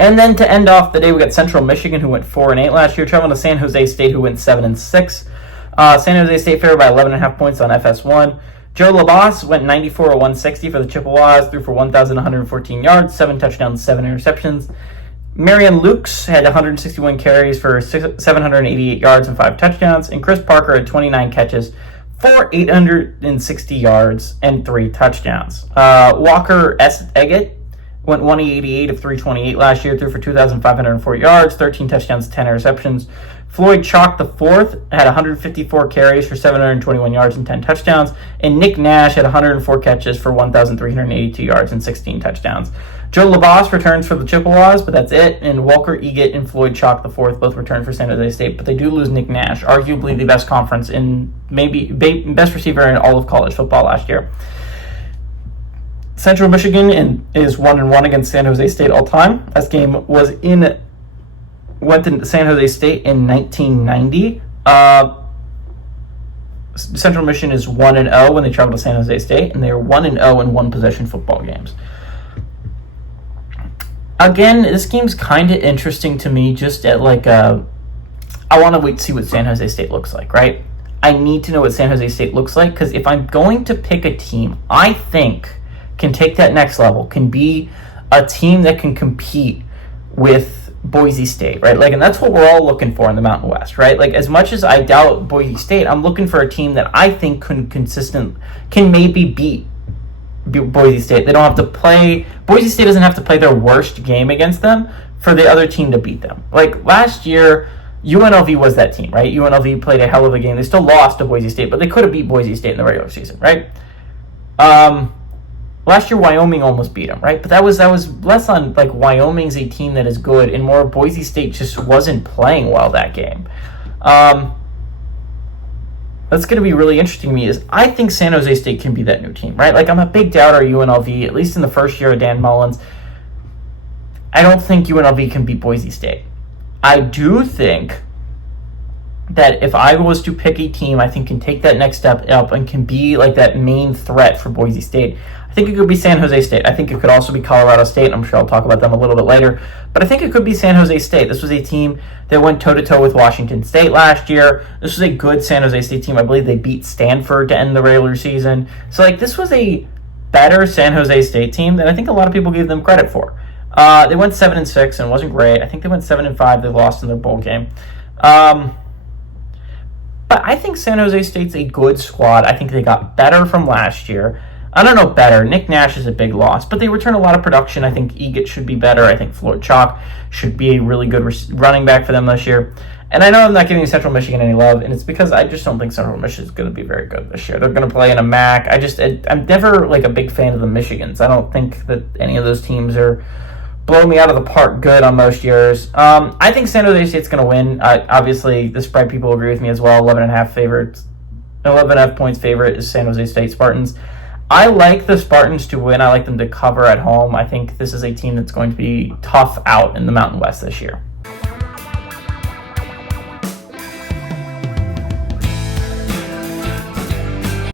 And then to end off the day, we got Central Michigan, who went 4-8 last year, traveling to San Jose State, who went 7-6. San Jose State favored by 11.5 points on FS1. Joe Labas went 94-160 for the Chippewas, threw for 1,114 yards, 7 touchdowns, 7 interceptions. Marion Lukes had 161 carries for 788 yards and 5 touchdowns. And Chris Parker had 29 catches for 860 yards and 3 touchdowns. Walker S. Eggett went 188 of 328 last year, threw for 2,504 yards, 13 touchdowns, 10 interceptions. Floyd Chalk IV had 154 carries for 721 yards and 10 touchdowns. And Nick Nash had 104 catches for 1,382 yards and 16 touchdowns. Joe Labas returns for the Chippewas, but that's it. And Walker Eggett and Floyd Chalk IV both return for San Jose State, but they do lose Nick Nash, arguably the best conference in maybe best receiver in all of college football last year. Central Michigan is 1-1 against San Jose State all time. This game went to San Jose State in 1990. Central Michigan is 1-0 when they travel to San Jose State, and they are 1-0 in one-possession football games. Again, this game's kind of interesting to me. Just at I want to wait to see what San Jose State looks like, right? I need to know what San Jose State looks like, because if I'm going to pick a team I think can take that next level, can be a team that can compete with Boise State, right? And that's what we're all looking for in the Mountain West, right? As much as I doubt Boise State, I'm looking for a team that I think can maybe beat Boise State. They don't have to play. Boise State doesn't have to play their worst game against them for the other team to beat them. Last year, UNLV was that team, right? UNLV played a hell of a game. They still lost to Boise State, but they could have beat Boise State in the regular season, right? Last year, Wyoming almost beat them, right? But that was less on Wyoming's a team that is good, and more Boise State just wasn't playing well that game. That's going to be really interesting to me. Is I think San Jose State can be that new team, right? I'm a big doubter of UNLV, at least in the first year of Dan Mullins. I don't think UNLV can beat Boise State. I do think that if I was to pick a team I think can take that next step up and can be that main threat for Boise State, I think it could be San Jose State. I think it could also be Colorado State. I'm sure I'll talk about them a little bit later. But I think it could be San Jose State. This was a team that went toe-to-toe with Washington State last year. This was a good San Jose State team. I believe they beat Stanford to end the regular season. So, this was a better San Jose State team than I think a lot of people gave them credit for. They went 7-6 and it wasn't great. I think they went 7-5. They lost in their bowl game. But I think San Jose State's a good squad. I think they got better from last year. I don't know better. Nick Nash is a big loss, but they return a lot of production. I think Eggett should be better. I think Floyd Chalk should be a really good running back for them this year. And I know I'm not giving Central Michigan any love, and it's because I just don't think Central Michigan is going to be very good this year. They're going to play in a MAC. I'm never a big fan of the Michigans. I don't think that any of those teams are blow me out of the park good on most years. I think San Jose State's going to win. Obviously, the spread people agree with me as well. 11.5 points favorite is San Jose State Spartans. I like the Spartans to win. I like them to cover at home. I think this is a team that's going to be tough out in the Mountain West this year.